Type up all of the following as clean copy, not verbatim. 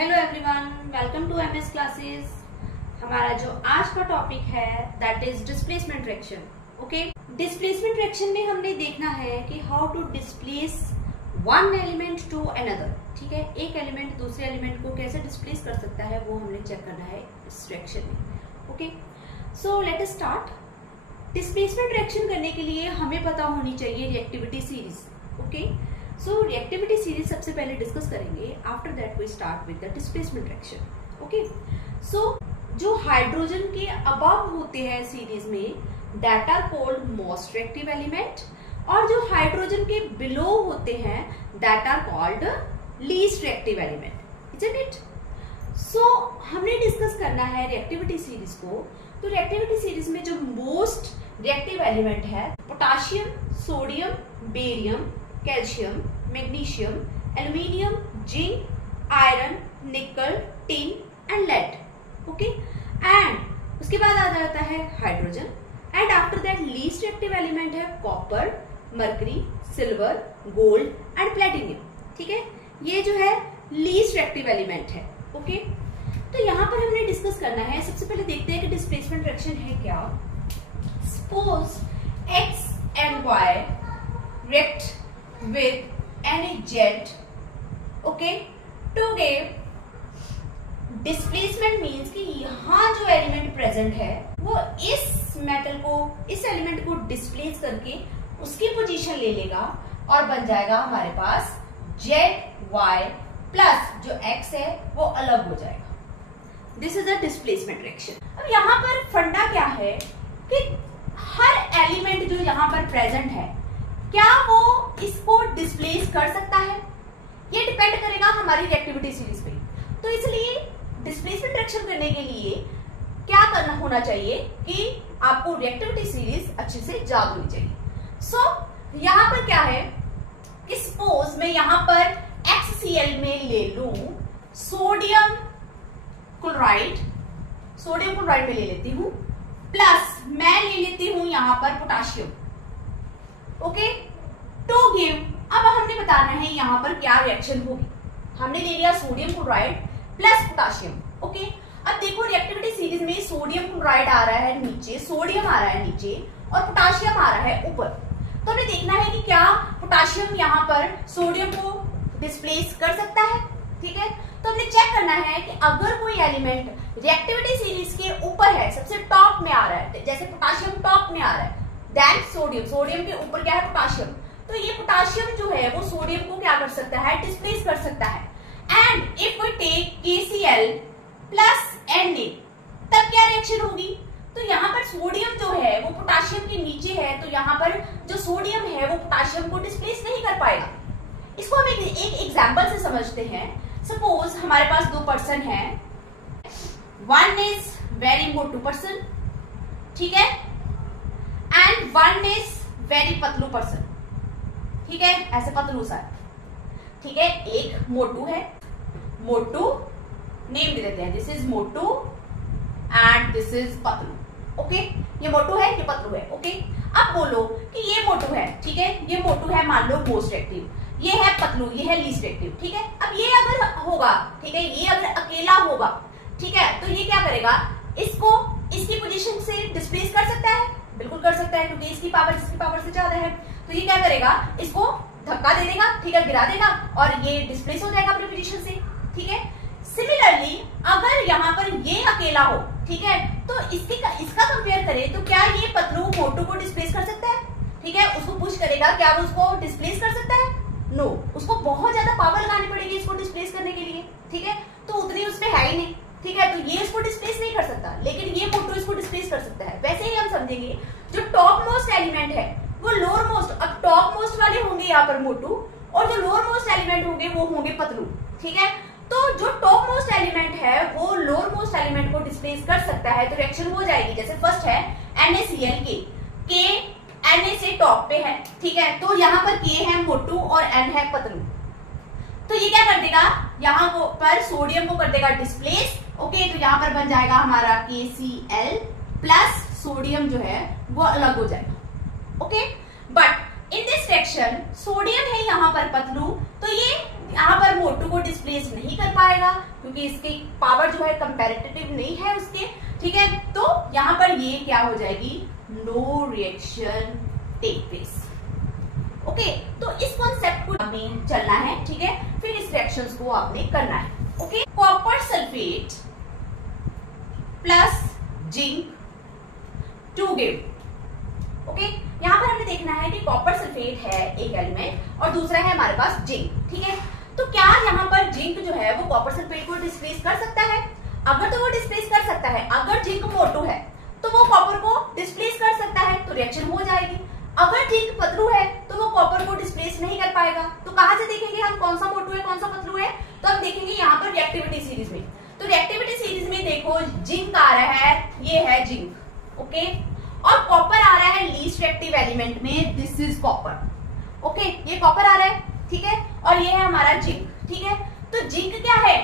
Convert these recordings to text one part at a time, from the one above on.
Hello everyone, welcome to MS classes. हमारा जो आज का टॉपिक है that is displacement reaction. Okay, displacement reaction में हमने देखना है कि how to displace one element to another. ठीक है, एक एलिमेंट दूसरे एलिमेंट को कैसे डिस्प्लेस कर सकता है वो हमने चेक करना है इस रिएक्शन में। Okay, so let us start. Displacement reaction करने के लिए हमें पता होनी चाहिए reactivity series. Okay, so reactivity series सबसे पहले डिस्कस करेंगे, after that we start with the displacement reaction. Okay, so जो हाइड्रोजन के अबव होते हैं सीरीज में that are called most reactive element, और जो हाइड्रोजन के बिलो होते हैं that are called least reactive element, isn't it? So हमने डिस्कस करना है रिएक्टिविटी सीरीज को। तो रिएक्टिविटी सीरीज में जो मोस्ट रिएक्टिव एलिमेंट है potassium, sodium, barium, calcium, magnesium, aluminium, zinc, iron, nickel, tin and lead. Okay, and उसके बाद आ जाता है hydrogen, and after that least reactive element है copper, mercury, silver, gold and platinum. ठीक है, ये जो है लीस्ट रिएक्टिव एलिमेंट है। ओके, तो यहां पर हमने डिस्कस करना है। सबसे पहले देखते हैं कि डिस्प्लेसमेंट रिएक्शन है क्या। Suppose X and Y react with any jet, okay, to give displacement means कि यहाँ जो एलिमेंट प्रेजेंट है वो इस मेटल को, इस एलिमेंट को डिस्प्लेस करके उसकी पोजीशन ले लेगा और बन जाएगा हमारे पास ZY प्लस जो X है वो अलग हो जाएगा। This is a displacement reaction. अब यहाँ पर फंडा क्या है कि हर एलिमेंट जो यहाँ पर प्रेजेंट है क्या वो इसको डिस्प्लेस कर सकता है, ये डिपेंड करेगा हमारी रिएक्टिविटी सीरीज पे। तो इसलिए डिस्प्लेसमेंट रिएक्शन करने के लिए क्या करना होना चाहिए कि आपको रिएक्टिविटी सीरीज अच्छे से याद होनी चाहिए। सो यहाँ पर क्या है कि सपोज मैं यहाँ पर HCl में ले लू सोडियम क्लोराइड, सोडियम क्लोराइड में ले लेती हूँ, प्लस मैं ले लेती हूं यहां पर पोटाशियम। ओके, टू गिव, अब हमने बताना है यहां पर क्या रिएक्शन होगी। हमने ले लिया sodium chloride plus potassium. Okay, अब देखो रिएक्टिविटी सीरीज में सोडियम क्लोराइड आ रहा है नीचे, सोडियम आ रहा है नीचे और पोटाशियम आ रहा है ऊपर। तो हमें देखना है कि क्या पोटाशियम यहां पर सोडियम को डिस्प्लेस कर सकता है। ठीक है, तो हमने चेक करना है कि अगर कोई एलिमेंट रिएक्टिविटी सीरीज के ऊपर है, सबसे टॉप में आ रहा है, जैसे पोटाशियम टॉप में आ रहा है, देन सोडियम, सोडियम के ऊपर क्या है पोटाशियम, तो ये पोटाशियम जो है वो सोडियम को क्या कर सकता है, डिस्प्लेस कर सकता है। And if we take KCl plus Na, तब क्या रिएक्शन होगी? तो यहाँ पर सोडियम जो है वो पोटाशियम के नीचे है, तो यहाँ पर जो सोडियम है वो पोटाशियम को डिस्प्लेस नहीं कर पाएगा। इसको हम एक एग्जाम्पल से समझते हैं। सपोज हमारे पास दो पर्सन है, one is very Motu person, ठीक है, and one is very Patlu person. ठीक है, ऐसे पतलू सा, ठीक है, एक मोटू है, मोटू नेम दे देते हैं, this is Motu and this is Patlu. Okay, ये मोटू है, ये पतलू है। ओके, अब बोलो कि ये मोटू है, ठीक है, ये मोटू है मान लो मोस्ट एक्टिव, ये है पतलू, ये है लीस्ट एक्टिव। ठीक है, अब ये अगर होगा, ठीक है, ये अगर अकेला होगा, ठीक है, तो ये क्या करेगा, इसको इसकी पोजीशन से डिस्प्लेस कर सकता है, बिल्कुल कर सकता है, क्योंकि इसकी पावर इसकी पावर से ज्यादा है। तो ये क्या करेगा, इसको धक्का दे देगा, ठीक है, गिरा देगा और ये डिस्प्लेस हो जाएगा अपनी पोजीशन से। ठीक है, सिमिलरली अगर यहाँ पर ये अकेला हो, ठीक है, तो इसका कंपेयर करें तो क्या ये पतलू मोटू को डिस्प्लेस कर सकता है? ठीक है, उसको पुश करेगा, क्या वो उसको डिस्प्लेस कर सकता है? नो, उसको बहुत ज्यादा पावर लगानी पड़ेगी इसको डिस्प्लेस करने के लिए। ठीक है, तो उतनी उसमें है ही नहीं। ठीक है, तो ये इसको डिस्प्लेस नहीं कर सकता, लेकिन ये मोटू इसको डिस्प्लेस कर सकता है। वैसे ही हम समझेंगे जो टॉप मोस्ट एलिमेंट है वो लोअर मोस्ट, अब टॉप मोस्ट वाले होंगे यहाँ पर मोटू और जो लोअर मोस्ट एलिमेंट होंगे वो होंगे पतलू। ठीक है, तो जो टॉप मोस्ट एलिमेंट है वो लोअर मोस्ट एलिमेंट को डिस्प्लेस कर सकता है, तो रिएक्शन हो जाएगी। जैसे फर्स्ट है NaCl, के Na से टॉप पे है, ठीक है, तो यहाँ पर K है मोटू और N है पतलू, तो ये क्या कर देगा, यहाँ पर सोडियम को कर देगा डिस्प्लेस। ओके, तो यहाँ पर बन जाएगा हमारा KCl प्लस सोडियम जो है वो अलग हो जाएगा। Okay, but in this reaction sodium है यहाँ पर पतलू, तो ये यहाँ पर मोटू को डिस्प्लेस नहीं कर पाएगा क्योंकि इसकी पावर जो है कंपैरेटिव नहीं है उसके, ठीक है। तो यहाँ पर ये क्या हो जाएगी, no reaction take place. Okay, तो इस कॉन्सेप्ट को हमें चलना है, ठीक है। फिर इस रिएक्शंस को आपने करना है। Okay, copper sulphate plus zinc to give. Okay, यहाँ पर हमें देखना है कि कॉपर सल्फेट है एक एलिमेंट और दूसरा है हमारे पास जिंक, ठीक है। तो क्या यहाँ पर जिंक जो है वो कॉपर सल्फेट को डिस्प्लेस कर सकता है? अगर तो वो डिस्प्लेस कर सकता है, अगर जिंक मोटू है तो वो कॉपर को डिस्प्लेस कर सकता है, तो रिएक्शन हो जाएगी। अगर जिंक पतलू है तो वो कॉपर को डिस्प्लेस नहीं कर पाएगा। तो कहां से देखेंगे हम कौन सा मोटू है कौन सा पतलू है? तो हम देखेंगे यहाँ पर रिएक्टिविटी सीरीज में। तो रिएक्टिविटी सीरीज में देखो जिंक आ रहा है, ये है जिंक, ओके, और कॉपर आ रहा है लीस्ट रिएक्टिव एलिमेंट में, दिस इज कॉपर। ओके, ये कॉपर आ रहा है, ठीक है, और ये है हमारा जिंक, ठीक है। तो जिंक क्या है,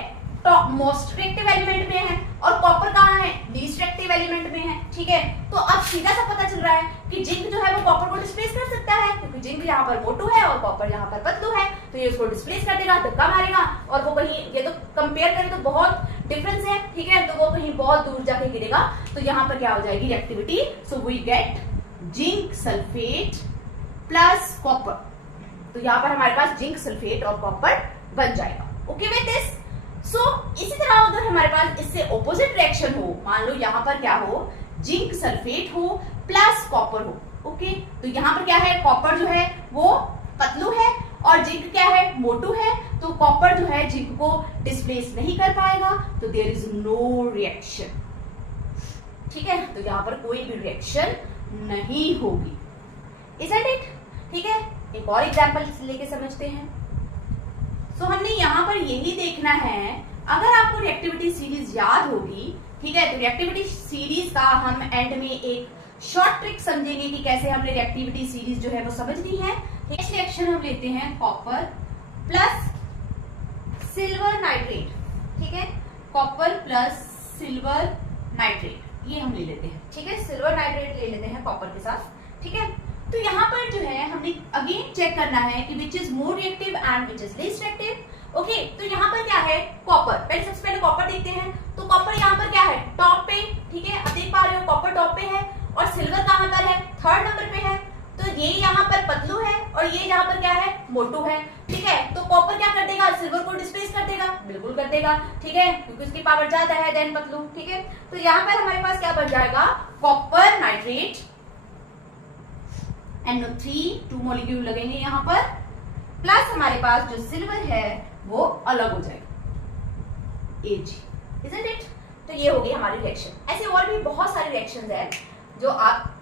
टॉप मोस्ट रिएक्टिव एलिमेंट में है और कॉपर कहाँ है, लीस्ट रिएक्टिव एलिमेंट में है, ठीक है। तो अब सीधा सा पता चल रहा है कि जिंक जो है वो कॉपर को डिस्प्लेस कर सकता है क्योंकि जिंक यहाँ पर मोटू है और कॉपर यहाँ पर पतलू है, तो ये उसको डिस्प्लेस कर देगा, धक्का मारेगा और वो कहीं, ये तो कंपेयर करें तो बहुत डिफरेंस है, ठीक है, तो वो कहीं बहुत दूर जाके गिरेगा। तो यहाँ पर क्या हो जाएगी reactivity, so we get zinc sulphate plus copper. तो यहाँ पर हमारे पास जिंक सल्फेट और कॉपर बन जाएगा। ओके विद दिस, सो इसी तरह अगर हमारे पास इससे ऑपोजिट रिएक्शन हो, मान लो यहाँ पर क्या हो, जिंक सल्फेट हो प्लस कॉपर हो, ओके, तो यहाँ पर क्या है, कॉपर जो है वो पतलू है और जिंक क्या है, मोटू है, तो कॉपर जो है जिंक को डिस्प्लेस नहीं कर पाएगा, तो देयर इज नो रिएक्शन, ठीक है। तो यहाँ पर कोई भी रिएक्शन नहीं होगी, इजंट इट, ठीक है। एक और एग्जांपल लेके समझते हैं। सो हमने यहाँ पर यही देखना है, अगर आपको रिएक्टिविटी सीरीज याद होगी, ठीक है, तो रिएक्टिविटी सीरीज का हम एंड में एक शॉर्ट ट्रिक समझेंगे कि कैसे हमने रिएक्टिविटी सीरीज जो है वो समझनी है। नेक्स्ट रिएक्शन हम लेते हैं कॉपर प्लस सिल्वर नाइट्रेट, ठीक है, कॉपर प्लस सिल्वर नाइट्रेट, ये हम ले लेते हैं, ठीक है, सिल्वर नाइट्रेट ले लेते हैं कॉपर के साथ, ठीक है। तो यहाँ पर जो है हमने अगेन चेक करना है कि which is more reactive and which is least reactive. Okay, तो यहाँ पर क्या है, कॉपर, पहले सबसे पहले कॉपर देखते हैं। तो कॉपर यहाँ पर क्या है, टॉप पे, ठीक है, अब देख पा रहे हो कॉपर टॉप पे है और सिल्वर कहाँ पर है, थर्ड नंबर पे है। तो ये यहाँ पर पतलू है और ये यहाँ पर क्या है, मोटू है, ठीक है। तो कॉपर क्या कर देगा, सिल्वर को डिस्प्लेस कर देगा, बिल्कुल कर देगा, ठीक है, क्योंकि उसकी पावर ज्यादा है देन पतलू, ठीक है। तो यहाँ पर हमारे पास क्या बन जाएगा, कॉपर नाइट्रेट NO3, 2 मॉलिक्यूल लगेंगे यहाँ पर, प्लस हमारे पास जो सिल्वर है वो अलग हो जाएगा, Ag, isn't it? तो ये हो गई हमारी रिएक्शन। ऐसे और भी बहुत सारे रिएक्शंस हैं जो आप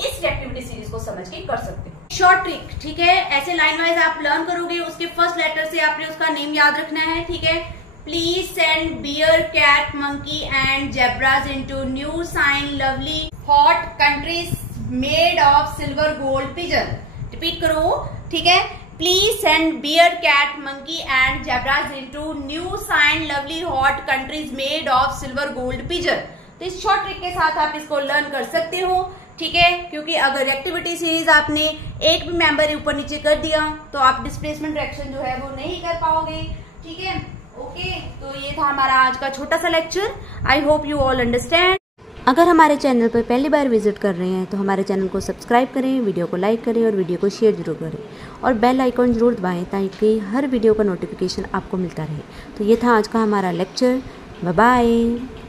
इस रिएक्टिविटी सीरीज को समझ के कर सकते हो। शॉर्ट ट्रिक, ठीक है, ऐसे लाइन वाइज आप लर्न करोगे, उसके फर्स्ट लेटर से आपने उसका नेम याद रखना है, ठीक है। Please send bear, cat, monkey and zebras into new sign lovely hot countries made of silver gold pigeon. Repeat करो, ठीक है, please send bear, cat, monkey and zebras into new sign lovely hot countries made of silver gold pigeon. तो इस short trick के साथ आप इसको learn कर सकते हो, ठीक है, क्योंकि अगर रिएक्टिविटी सीरीज आपने एक भी मेंबर ऊपर नीचे कर दिया तो आप डिस्प्लेसमेंट रिएक्शन जो है वो नहीं कर पाओगे, ठीक है। ओके, तो ये था हमारा आज का छोटा सा lecture. I hope you all understand. अगर हमारे चैनल पर पहली बार विजिट कर रहे हैं तो हमारे चैनल को सब्सक्राइब करें, वीडियो को लाइक करें और वीडियो को शेयर जरूर करें और बेल आइकॉन जरूर दबाएं ताकि हर वीडियो का नोटिफिकेशन आपको मिलता रहे। तो ये था आज का हमारा लेक्चर। Bye bye.